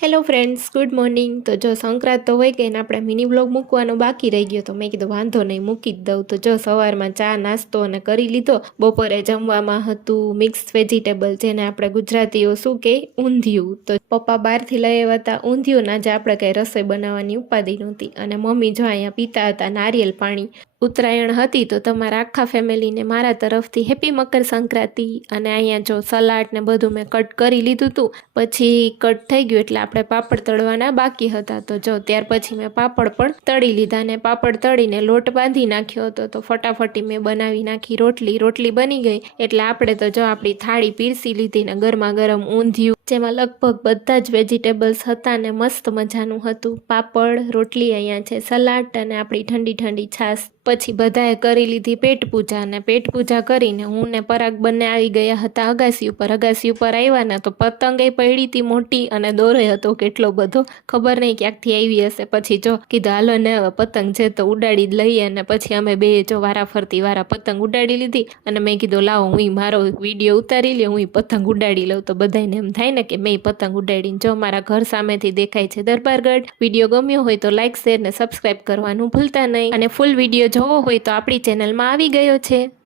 Hello friends, good morning. તો જો સંક્રાંત તો હોય ગઈ ને આપણે મિની બ્લોગ મૂકવાનો બાકી રહી ગયો, તો મેં કીધું વાંધો નહીં, મૂકી જ દઉં. તો જો સવારમાં ચા નાસ્તો અને કરી લીધો. બપોરે જમવામાં હતું મિક્સ વેજીટેબલ, જેને આપણે ગુજરાતીઓ શું કે ઊંધિયું. તો પપ્પા બહારથી લઈ આવ્યા હતા ઊંધિયું. આજે આપણે કંઈ રસોઈ બનાવવાની ઉપાધિ નહોતી, અને મમ્મી જો અહીંયા પીતા હતા નારિયેલ પાણી. ઉત્તરાયણ હતી તો તમારા આખા ફેમિલીને મારા તરફથી હેપી મકર સંક્રાંતિ. અને અહીંયા જો સલાડ ને બધું મેં કટ કરી લીધું હતું. પછી કટ થઈ ગયું એટલે આપણે પાપડ તળવાના બાકી હતા. તો જો ત્યાર પછી મેં પાપડ પણ તળી લીધા, ને પાપડ તળીને લોટ બાંધી નાખ્યો હતો. તો ફટાફટી મેં બનાવી નાખી રોટલી બની ગઈ એટલે આપણે તો જો આપણી થાળી પીરસી લીધી ને ગરમા ગરમ ઊંધિયું, જેમાં લગભગ બધા જ વેજીટેબલ્સ હતા ને મસ્ત મજાનું હતું. પાપડ, રોટલી, અહીંયા છે સલાડ અને આપણી ઠંડી ઠંડી છાશ. પછી બધાએ કરી લીધી પેટ પૂજા, અને પેટ પૂજા કરીને હું ને પરાગ બંને આવી ગયા હતા અગાસી ઉપર. અગાસી ઉપર આવ્યા ને તો પતંગે પડી હતી મોટી, અને દોરે હતો કેટલો બધો, ખબર નહીં ક્યાંકથી આવી હશે. પછી જો કીધું હાલો ને હવે પતંગ છે તો ઉડાડી જ લઈએ. અને પછી અમે બે જો વારાફરતી પતંગ ઉડાડી લીધી. અને મેં કીધું લાવો હું મારો વિડીયો ઉતારી લે, હું પતંગ ઉડાડી લઉં. તો બધાને એમ થાય ને કે મેં પતંગ ઉડાડીને. જો મારા ઘર સામેથી દેખાય છે દરબારગઢ. વિડીયો ગમ્યો હોય તો લાઇક, શેર ને સબસ્ક્રાઈબ કરવાનું ભૂલતા નહીં. અને ફૂલ વિડીયો જોવો હોય તો આપણી ચેનલમાં આવી ગયો છે.